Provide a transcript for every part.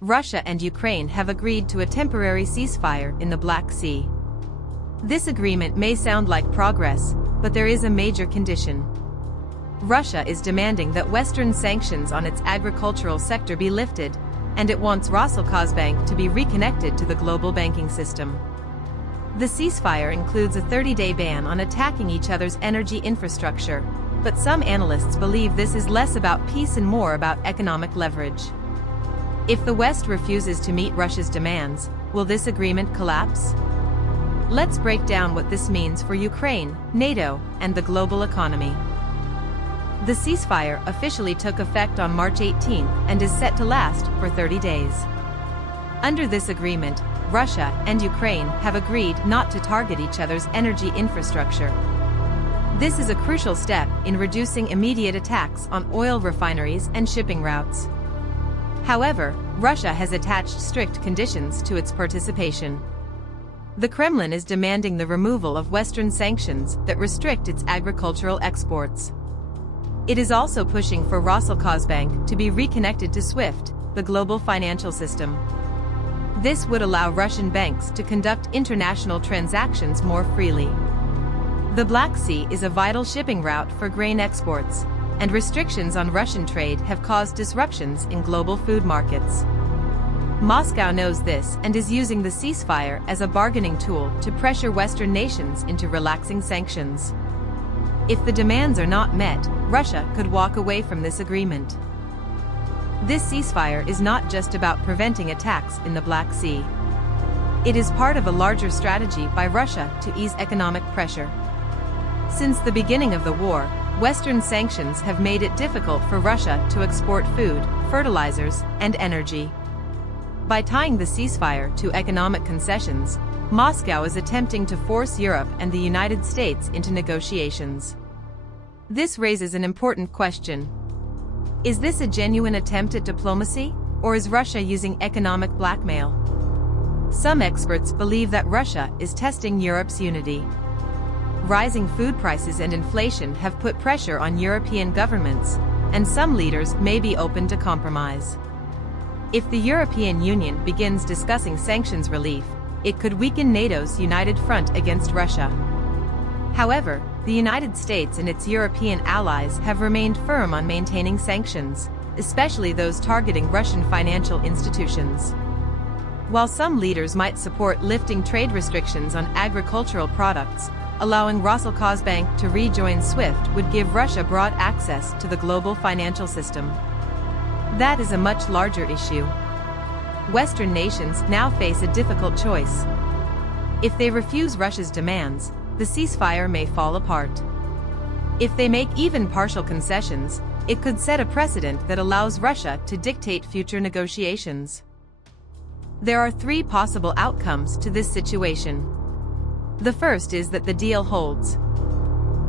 Russia and Ukraine have agreed to a temporary ceasefire in the Black Sea. This agreement may sound like progress, but there is a major condition. Russia is demanding that Western sanctions on its agricultural sector be lifted, and it wants Rosselkhozbank to be reconnected to the global banking system. The ceasefire includes a 30-day ban on attacking each other's energy infrastructure, but some analysts believe this is less about peace and more about economic leverage. If the West refuses to meet Russia's demands, will this agreement collapse? Let's break down what this means for Ukraine, NATO, and the global economy. The ceasefire officially took effect on March 18 and is set to last for 30 days. Under this agreement, Russia and Ukraine have agreed not to target each other's energy infrastructure. This is a crucial step in reducing immediate attacks on oil refineries and shipping routes. However, Russia has attached strict conditions to its participation. The Kremlin is demanding the removal of Western sanctions that restrict its agricultural exports. It is also pushing for Rosselkhozbank to be reconnected to SWIFT, the global financial system. This would allow Russian banks to conduct international transactions more freely. The Black Sea is a vital shipping route for grain exports, and restrictions on Russian trade have caused disruptions in global food markets. Moscow knows this and is using the ceasefire as a bargaining tool to pressure Western nations into relaxing sanctions. If the demands are not met, Russia could walk away from this agreement. This ceasefire is not just about preventing attacks in the Black Sea. It is part of a larger strategy by Russia to ease economic pressure. Since the beginning of the war, Western sanctions have made it difficult for Russia to export food, fertilizers, and energy. By tying the ceasefire to economic concessions, Moscow is attempting to force Europe and the United States into negotiations. This raises an important question. Is this a genuine attempt at diplomacy, or is Russia using economic blackmail? Some experts believe that Russia is testing Europe's unity. Rising food prices and inflation have put pressure on European governments, and some leaders may be open to compromise. If the European Union begins discussing sanctions relief, it could weaken NATO's united front against Russia. However, the United States and its European allies have remained firm on maintaining sanctions, especially those targeting Russian financial institutions. While some leaders might support lifting trade restrictions on agricultural products, allowing Rosselkhozbank to rejoin SWIFT would give Russia broad access to the global financial system. That is a much larger issue. Western nations now face a difficult choice. If they refuse Russia's demands, the ceasefire may fall apart. If they make even partial concessions, it could set a precedent that allows Russia to dictate future negotiations. There are three possible outcomes to this situation. The first is that the deal holds.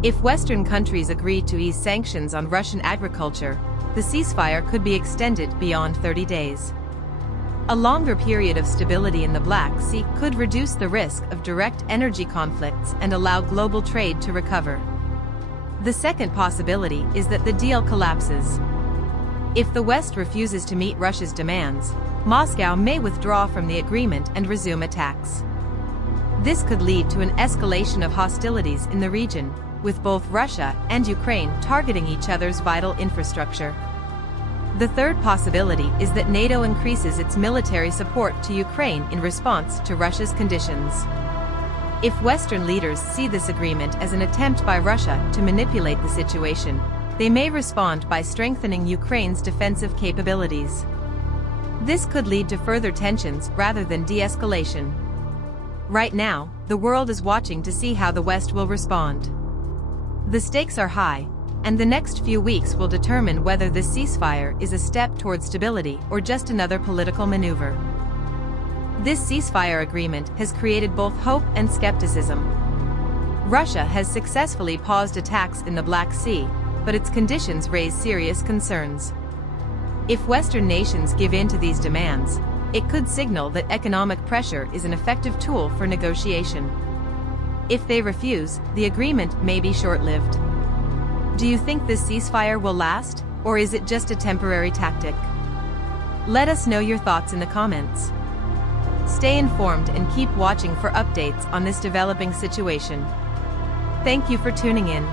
If Western countries agree to ease sanctions on Russian agriculture, the ceasefire could be extended beyond 30 days. A longer period of stability in the Black Sea could reduce the risk of direct energy conflicts and allow global trade to recover. The second possibility is that the deal collapses. If the West refuses to meet Russia's demands, Moscow may withdraw from the agreement and resume attacks. This could lead to an escalation of hostilities in the region, with both Russia and Ukraine targeting each other's vital infrastructure. The third possibility is that NATO increases its military support to Ukraine in response to Russia's conditions. If Western leaders see this agreement as an attempt by Russia to manipulate the situation, they may respond by strengthening Ukraine's defensive capabilities. This could lead to further tensions rather than de-escalation. Right now, the world is watching to see how the West will respond. The stakes are high, and the next few weeks will determine whether this ceasefire is a step toward stability or just another political maneuver. This ceasefire agreement has created both hope and skepticism. Russia has successfully paused attacks in the Black Sea, but its conditions raise serious concerns. If Western nations give in to these demands, it could signal that economic pressure is an effective tool for negotiation. If they refuse, the agreement may be short-lived. Do you think this ceasefire will last, or is it just a temporary tactic? Let us know your thoughts in the comments. Stay informed and keep watching for updates on this developing situation. Thank you for tuning in.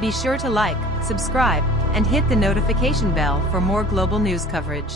Be sure to like, subscribe, and hit the notification bell for more global news coverage.